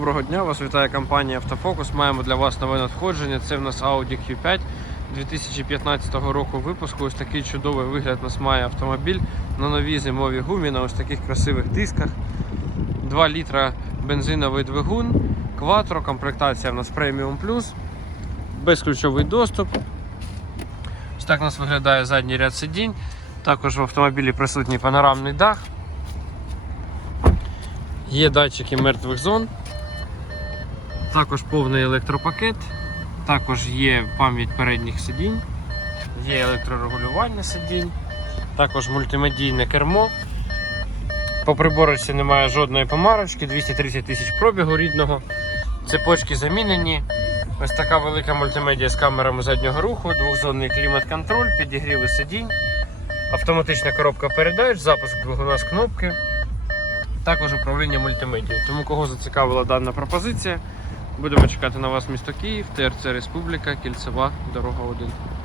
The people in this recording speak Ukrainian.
Доброго дня, вас вітає компанія Автофокус. Маємо для вас нове надходження. Це в нас Audi Q5 2015 року випуску. Ось такий чудовий вигляд у нас має автомобіль на новій зимовій гумі, на ось таких красивих дисках. 2 літра бензиновий двигун, Quattro, комплектація в нас Premium Plus, безключовий доступ. Ось так у нас виглядає задній ряд сидінь. Також в автомобілі присутній панорамний дах. Є датчики мертвих зон. Також повний електропакет, також є пам'ять передніх сидінь, є електрорегулювання сидінь, також мультимедійне кермо. По приборочці немає жодної помарочки, 230 тисяч пробігу рідного. Цепочки замінені. Ось така велика мультимедіа з камерами заднього руху, двохзонний клімат-контроль, підігріви сидінь, автоматична коробка передач, запуск двигуна з кнопки, також управління мультимедією. Тому кого зацікавила дана пропозиція, будемо чекати на вас місто Київ, ТРЦ Республіка, Кільцева, дорога 1.